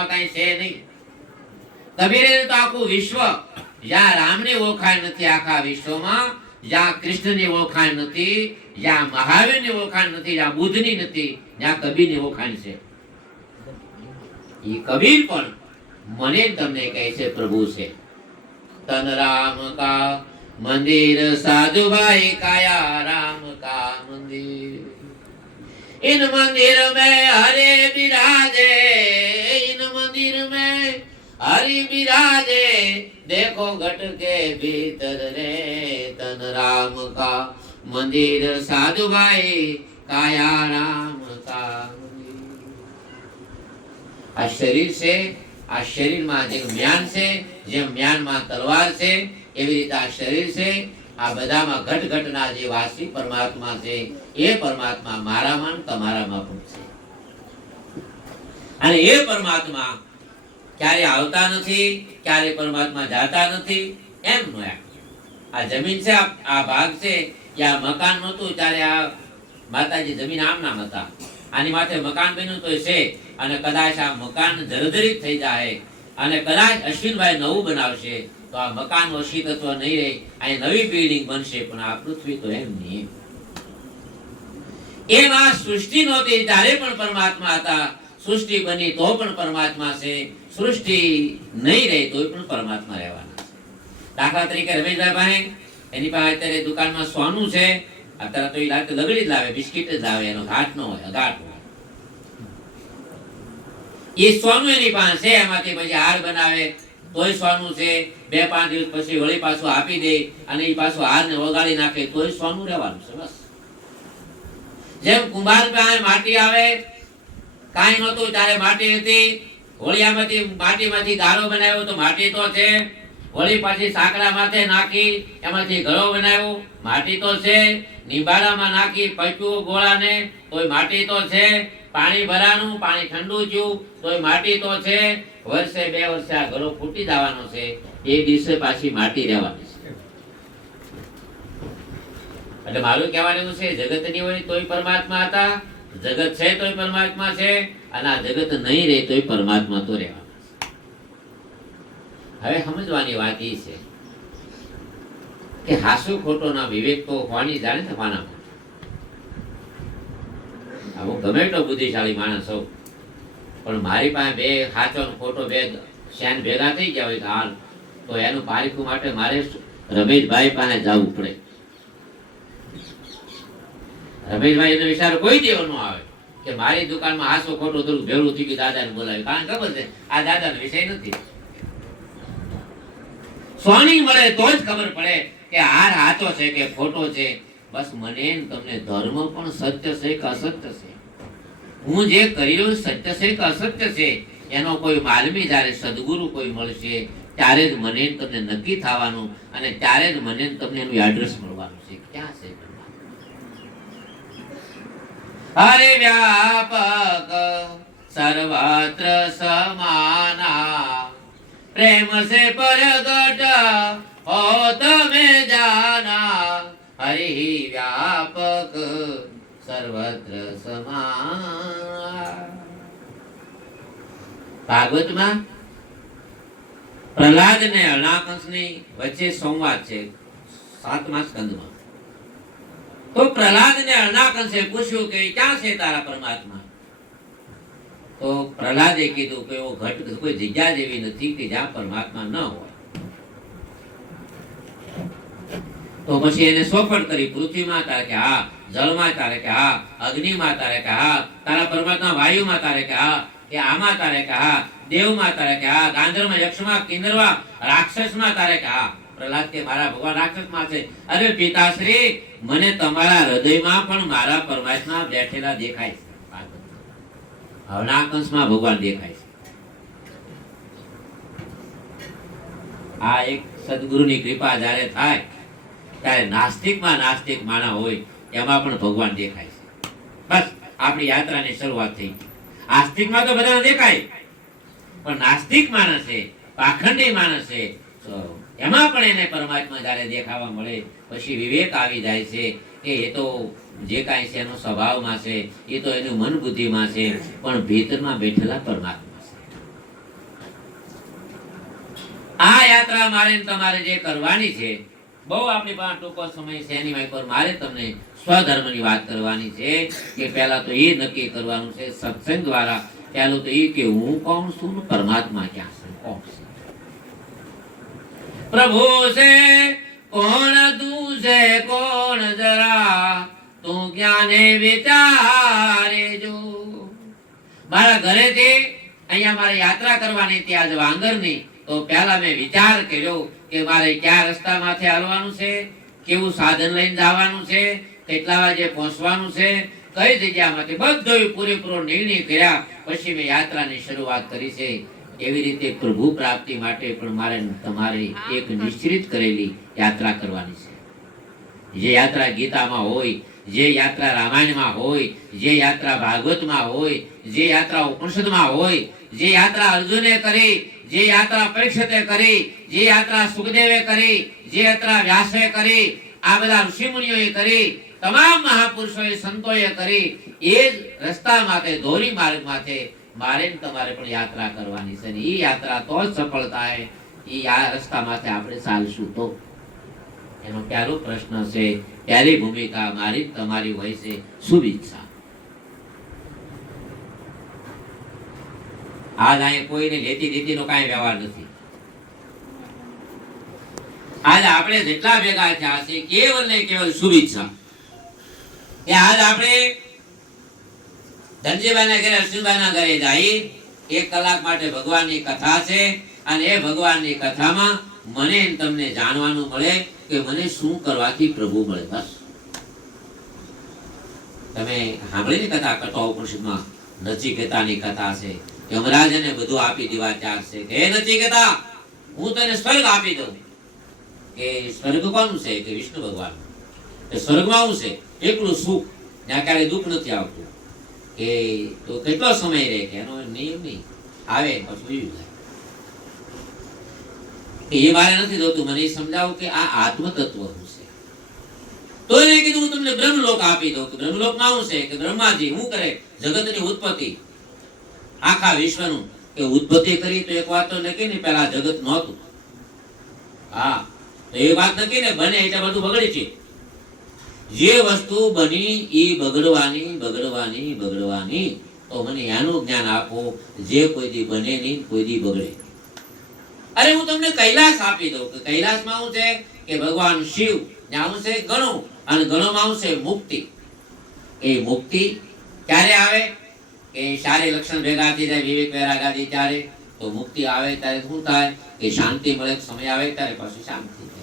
આમાં કઈ છે નહીં. કબીરે તો આખું વિશ્વ, જ્યાં રામની ઓળખાણ નથી આખા વિશ્વમાં, જ્યાં કૃષ્ણની ઓળખાણ નથી, જ્યાં મહાવીરની ઓળખાણ નથી, જ્યાં બુદ્ધની નથી, જ્યાં કબીરની ઓળખાણ છે. એ કબીર પણ મને તમને કહે છે પ્રભુ છે. તન રામ કા મંદિર સાધુભાઈ કાયા રામ કા મંदिर, इन मंदिर में हरे विराजे, इन मंदिर में हरि विराजे, देखो घट के भीतर रे तन राम का मंदिर साधु भाई काया राम का मंदिर. આ શરીર છે, આ શરીરમાં જે જ્ઞાન છે, જેમ જ્ઞાનમાં તલવાર છે એવી રીતે આ શરીર છે. આ બધામાં ઘટ ઘટના જે વાસી પરમાત્મા છે એ પરમાત્મા મારામાં તમારામાં પણ છે. અને એ પરમાત્મા ક્યારે આવતા નથી, ક્યારે પરમાત્મા જાતા નથી એમ નો. આ જમીન છે, આ ભાગ છે, આ મકાન નહોતું ત્યારે આ માતાજી જમીન આમ નામ હતા, આની માથે મકાન બન્યું તો છે. અને કદાચ આ મકાન જર્જરિત થઈ જાય અને કદાચ અશ્વિનભાઈ નવું બનાવશે તો આ મકાન અસ્તિત્વ નહીં રહે, અહીં નવી બિલ્ડિંગ બનશે, પણ આ પૃથ્વી તો એમ નહીં. એમ આ સૃષ્ટિ નહોતી ત્યારે પણ પરમાત્મા હતા, સૃષ્ટિ બની તો પણ પરમાત્મા છે, સૃષ્ટિ નહીં રહે તો પણ પરમાત્મા રહેવાના છે. દાખલા તરીકે રમેશભાઈ પાસે, એની પાસે અત્યારે દુકાનમાં સોનું છે, અત્યારે તો એ લાગે લગડી જ લાવે, બિસ્કિટ જ લાવે, એનો ઘાટ ન હોય, અઘાટ હોય. એ સોનું એની પાસે છે, એમાંથી પછી હાર બનાવે તોય સોનું છે, 2-5 દિવસ પછી વળી પાછું આપી દે અને એ પાછું હાર ને ઓગાળી નાખે તોય સોનું રહેવાનું છે. બસ જેમ કુંભાર પાસે માટી આવે, કાંઈ નહોતું ત્યારે માટી હતી, હોળિયામાંથી માટીમાંથી ગારો બનાવ્યો તો માટી તો છે, વળી પાછી સાંકડા માથે નાખી એમાંથી ઘરો બનાવ્યો માટી તો છે, નિબાડામાં નાખી પચ્યું ગોળાને તોય માટી તો છે, પાણી ભરાનું, પાણી ઠંડુ થયું તોય માટી તો છે, વર્ષે 2 વર્ષે આ ઘરો ફૂટી જવાનો છે, એ દિવસે પાછી માટી રહેવાની છે. એટલે મારું કહેવાનું છે, જગત ની હોય તોય પરમાત્મા હતા, જગત છે તોય પરમાત્મા છે, અને આ જગત નહીં રહે તોય પરમાત્મા તો રહેવાના છે. હવે સમજવાની વાત એ છે કે હાસુ ખોટો ના વિવેક તો હોવાની જાણે છે પાનામાં. હું ગમે એટલો બુદ્ધિશાળી માણસ હોઉં, પણ મારી પાસે 2 સાચો ને ખોટો 2 શેન ભેગા થઈ ગયા હોય હાલ તો એનું પારીખું માટે મારે રમેશભાઈ પાસે જવું પડે. રમેશભાઈ એનો વિચાર કોઈ દેવો ન આવે કે મારી દુકાનમાં હાસો ખોટો થોડું ભેળું થઈ ગયું, દાદાને બોલાવ્યું, કારણ ખબર છે આ દાદાનો વિષય નથી. સોની મળે તો જ ખબર પડે કે હાર સાચો છે કે ખોટો છે. બસ મને તમને ધર્મ પણ સત્ય છે કે અસત્ય છે, હું જે કરી રહ્યો સત્ય છે કે અસત્ય છે, એનો કોઈ માલમી જ્યારે સદગુરુ કોઈ મળશે ત્યારે જ મને તમને નક્કી થવાનું, અને ત્યારે જ મને તમને એનું એડ્રેસ મળવાનું છે ક્યાં છે. હરે વ્યાપક સર્વત્ર સમાના, પ્રેમ સે પ્રગટ હો તમે જાના, હરિ વ્યાપક સર્વત્ર સમાના. ભાગવતમાં પ્રહલાદ ને હરણાકંસની વચ્ચે સંવાદ છે 7મા સ્કંદમાં. તો પ્રહલાદ ને હરણાકંસે પૂછ્યું કે ક્યાં છે તારા પરમાત્મા? તો પ્રહલાદે કીધું કે એવો ઘટ કોઈ જગ્યા જેવી નથી કે જ્યાં પરમાત્મા ન હોય. તો પછી એને સોફટ કરી, પૃથ્વીમાં તારે કે હા, જળમાં તારે કે હા, અગ્નિમાં તારે કે હા, તારા પરમાત્મા વાયુમાં તારે કે હા, કે આમાં તારે કે હા, દેવમાં તારે કે હા, ગાંધર્વમાં, યક્ષમાં, કિન્નરમાં, રાક્ષસમાં તારે કે હા. પ્રહલાદ કે મારા ભગવાન રાક્ષસમાં છે. અરે પિતાશ્રી, મને તમારા હૃદયમાં પણ મારા પરમાત્મા બેઠેલા દેખાય છે. હરણાકંસમાં ભગવાન દેખાય છે. આ એક સદગુરુની કૃપા જ્યારે થાય ત્યારે નાસ્તિકમાં નાસ્તિક માણસ હોય એમાં પણ ભગવાન દેખાય છે. બસ આપણી યાત્રાની શરૂઆત થઈ. આસ્તિકમાં તો બધા દેખાય, પણ નાસ્તિક માણસ છે, પાખંડી માણસ છે, એમાં પણ એને પરમાત્મા જ્યારે દેખાવા મળે પછી વિવેક આવી જાય છે કે એ તો જે કાંઈ છે એનો સ્વભાવમાં છે, એ તો એનું મન બુદ્ધિમાં છે, પણ ભીતરમાં બેઠેલા પરમાત્મા છે. આ યાત્રા મારે ને તમારે જે કરવાની છે, બહુ આપણી પાસે ટૂંકો સમય છે, એની પર મારે તમને સ્વધર્મની વાત કરવાની છે કે પહેલા તો એ નક્કી કરવાનું છે સત્સંગ દ્વારા. પહેલું તો એ કે હું કોણ છું ને પરમાત્મા ક્યાં છે, કોણ છે? પ્રભુ છે કોણ, તું છે કોણ, જરા તું જ્ઞાને વિચારે જો. મારા ઘરેથી અહીંયા મારે યાત્રા કરવાની હતી આજ વાંગરની, તો પહેલા મેં વિચાર કર્યો કે મારે કયા રસ્તામાંથી હાલવાનું છે, કેવું સાધન લઈને જવાનું છે, કેટલા વાગે પહોંચવાનું છે, કઈ જગ્યામાંથી બધો પૂરેપૂરો નિર્ણય કર્યા પછી મેં યાત્રાની શરૂઆત કરી છે. એવી રીતે પ્રભુ પ્રાપ્તિ માટે પણ મારે તમારે એક નિશ્ચિત કરેલી યાત્રા કરવાની છે. જે યાત્રા ગીતામાં હોય, જે યાત્રા રામાયણમાં હોય, જે યાત્રા ભાગવતમાં હોય, જે યાત્રા ઉપનિષદમાં હોય, જે યાત્રા અર્જુને કરી, જે યાત્રા પરીક્ષિતે કરી, જે યાત્રા સુખદેવે કરી, જે યાત્રા વ્યાસે કરી, આ બધા ઋષિમુનિઓએ કરી, તમામ મહાપુરુષોએ સંતોએ કરી, એ જ રસ્તા માટે ધોરી માર્ગ માટે મારે તમારે પણ યાત્રા કરવાની છે. એ યાત્રા તો જ સફળ થાય, એ આ રસ્તા માટે આપણે ચાલશું તો. એનો પહેલો પ્રશ્ન છે, પહેલી ભૂમિકા મારી તમારી હોય છે શુભેચ્છા. આજ અહીં કોઈને લેતી દેતીનો કાંઈ વ્યવહાર નથી. આજ આપણે જેટલા ભેગા થયા છે કેવલ ને કેવલ શુભેચ્છા. કે આજ આપણે ધનજીભાઈના ઘરે, અશ્વિનભાઈના ઘરે જઈ 1 કલાક માટે ભગવાનની કથા છે, અને એ ભગવાનની કથામાં મને તમને જાણવાનું મળે કે મને શું કરવાથી પ્રભુ મળે. બસ તમે સાંભળીને કથા કથા ઉપનિષદમાં નચિકેતાની કથા છે. યમરાજને બધું આપી દેવા ચાર છે કે હે નચિકેતા, હું તને સ્વર્ગ આપી દઉં. કે સ્વર્ગ કોનું છે? કે વિષ્ણુ ભગવાન. કે સ્વર્ગમાં શું છે? એકલું સુખ, ત્યાં ક્યારેય દુઃખ નથી આવતું. કે તો કેટલો સમય રહે? કે એનો નિયમ નહીં, આવે પછી જાય. એ મારે નથી જોતું, મને સમજાવો કે આ આત્મ તત્વ શું છે. તો એને કીધું હું તમને બ્રહ્મલોક આપી દઉં. કે બ્રહ્મલોકમાં શું છે? કે બ્રહ્માજી શું કરે? જગતની ઉત્પત્તિ, આખા વિશ્વનું. કે ઉત્પત્તિ કરી તો એક વાત તો નક્કી ને, પેલા જગત નહોતું. હા, તો એ વાત નક્કી ને, બને એટલે બધું બગડે છે. જે વસ્તુ બની એ બગડવાની બગડવાની બગડવાની, તો મને એનું જ્ઞાન આપો જે કોઈ દી બને નહીં, કોઈ દી બગડે. અરે હું તમને કૈલાસ આપી દઉં. કે કૈલાસમાં શું છે? કે ભગવાન શિવ, ત્યાં શું છે? ગણો, અને ગણોમાં શું છે? મુક્તિ. એ મુક્તિ ક્યારે આવે? કે સારી લક્ષણ ભેગા થઈ જાય, વિવેક વૈરાગાદી, ત્યારે તો મુક્તિ આવે. ત્યારે શું થાય? કે શાંતિ મળે. સમય આવે ત્યારે પાછું શાંતિ થાય.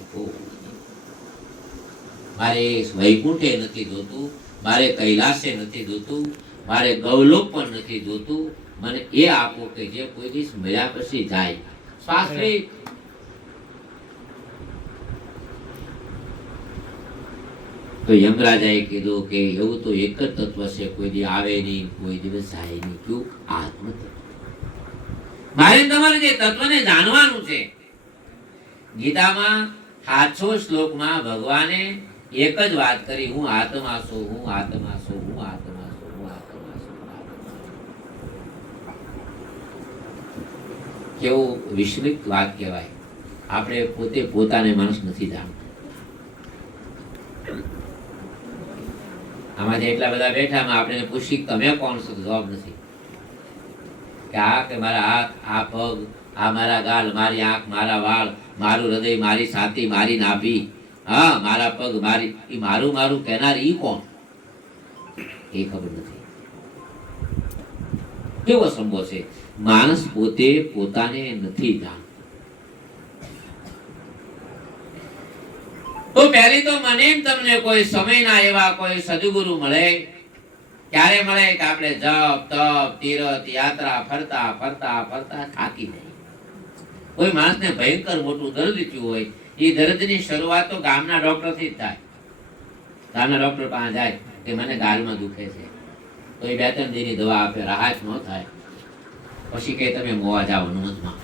મારે વૈકુંઠે નથી જોતું, મારે કૈલાસે નથી જોતું, મારે ગૌલોક પણ નથી જોતું. મને એ આપો કે જે કોઈ દિવસ મળ્યા પછી જાય. શાસ્ત્રી તો યમરાજાએ કીધું કે એવું તો એક જ તત્વ છે, કોઈ દી આવે નહીં, કોઈ દિવસ જાય નહીં. કયું? આત્મ તત્વ. મારે તમારે જે તત્વને જાણવાનું છે. ગીતામાં 700 શ્લોકમાં ભગવાને એક જ વાત કરી, હું આત્મા છું, હું આત્મા છું, હું આત્મા છું, હું આત્મા છું. કેવું વિસ્મૃત વાત કહેવાય. આપણે પોતે પોતાને માણસ નથી જાણતો. આમાં એટલા બધા બેઠામાં આપણે પૂછી તમે કોણ છો? જવાબ નથી. કે આ કે મારા હાથ, આ પગ, આ મારા ગાલ, મારી આંખ, મારા વાળ, મારું હૃદય, મારી છાતી, મારી નાભી, હા મારા પગ, મારી, એ મારું મારું કહેનાર ઈ કોણ? એ ખબર નથી. કેવો સંભવ છે? માણસ પોતે પોતાને નથી જાણતો. તો પહેલી તો મને તમને કોઈ સમયના એવા કોઈ સદગુરુ મળે. ક્યારે મળે? કે આપણે જપ તપ તીરથ યાત્રા ફરતા ફરતા ફરતા થાકી જાય. કોઈ માણસને ભયંકર મોટું દર્દ થયું હોય, એ દર્દની શરૂઆત તો ગામના ડોક્ટરથી જ થાય. ગામના ડોક્ટર પાસે જાય કે મને ગાલમાં દુખે છે, તો એ 2-3 દિનની દવા આપે, રાહત ન થાય. પછી કે તમે મોવા જાઓ હનુમંતમાં.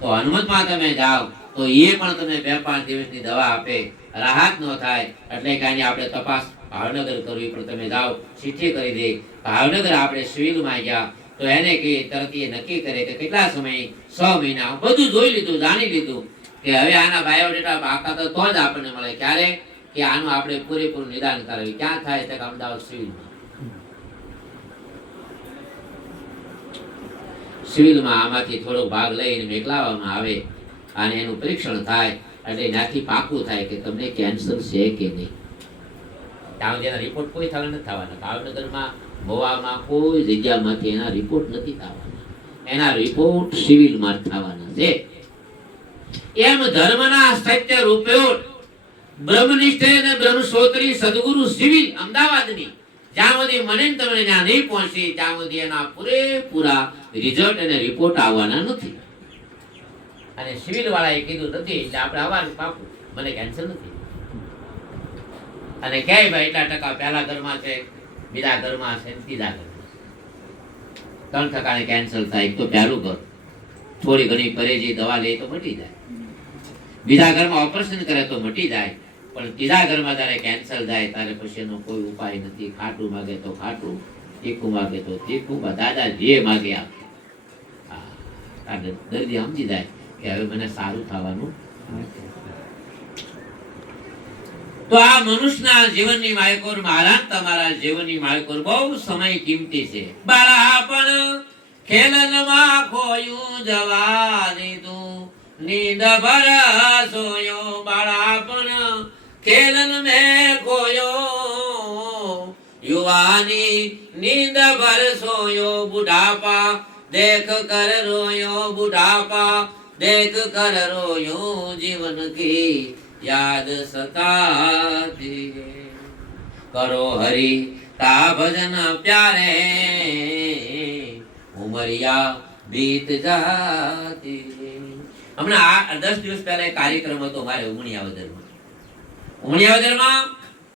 તો હનુમંતમાં તમે જાઓ તો એ પણ તમે 2-5 દિવસની દવા આપે, રાહત ન થાય. એટલે કે આપણે તપાસ ભાવનગર કરવી, પણ તમે જાઓ ચિઠ્ઠી કરી દે. ભાવનગર આપણે સિવિલમાં ગયા, તો એને કે તરત એ નક્કી કરે કે કેટલા સમય 6 મહિના બધું જોઈ લીધું, જાણી લીધું કે હવે આના બાયોડેટા બાકાત તો જ આપણને મળે. ક્યારે? કે આનું આપણે પૂરેપૂરું નિદાન કરાવી. ક્યાં થાય? તો અમદાવાદ સિવિલમાં. સિવિલમાં આમાંથી થોડો ભાગ લઈને મોકલાવવામાં આવે અને એનું પરીક્ષણ થાય એટલે ત્યાંથી પાકું થાય કે તમને કેન્સર છે કે નહીં. ત્યાં જેના રિપોર્ટ કોઈ થવા નથી થવાના. ભાવનગરમાં મોવામાં કોઈ જગ્યામાંથી એના રિપોર્ટ નથી થવાના. એના રિપોર્ટ સિવિલમાં થવાના છે. એમ ધર્મના સત્ય રૂપેઓ બ્રહ્મનિષ્ઠ અને બ્રહ્મશ્રોત્રી સદગુરુ સિવિલ અમદાવાદની જ્યાં સુધી મને તમને ત્યાં નહીં પહોંચી ત્યાં સુધી એના પૂરેપૂરા રિઝલ્ટ અને રિપોર્ટ આવવાના નથી. અને સિવિલ વાળાએ કીધું નથી એટલે આપણે આવવાનું પાકું, મને કેન્સર નથી. અને ક્યાંય ભાઈ એટલા ટકા પહેલા ઘરમાં છે, બીજા ઘરમાં છે, ત્રીજા ઘરમાં 3% કેન્સર થાય. એક તો પહેલું ઘર થોડી ઘણી પરેજી દવા લે તો મટી જાય, બીજા ઘરમાં ઓપરેશન કરે તો મટી જાય, પણ ત્રીજા ઘરમાં જ્યારે કેન્સર જાય ત્યારે પછી એનો કોઈ ઉપાય નથી. ખાટું માગે તો ખાટું, તીખું માગે તો તીખું, દાદા જે માગે આપે. દર્દી સમજી જાય કે હવે મને સારું થવાનું. તો આ મનુષ્યના જીવનની માયકોર મારા તમારા જીવનની માયકોર બહુ સમય કિંમતી છે. બાળપણ ખેલનમાં ખોયું જવા દીધું, નીંદ ભર સોયો. બાળપણ ખેલન મેં ખોયો, યુવાની નીંદ ભર સોયો. બુઢાપા દેખ કર રોયો, બુઢાપા દેખ કર રોયો. જીવન કી યાદ સતાતી કરો હરિ તા ભજન પ્યારે, ઉમરિયા બીત જાતી. હમણાં આ 10 દિવસ પહેલા એક કાર્યક્રમ હતો મારે ઉમણિયાવદરમાં.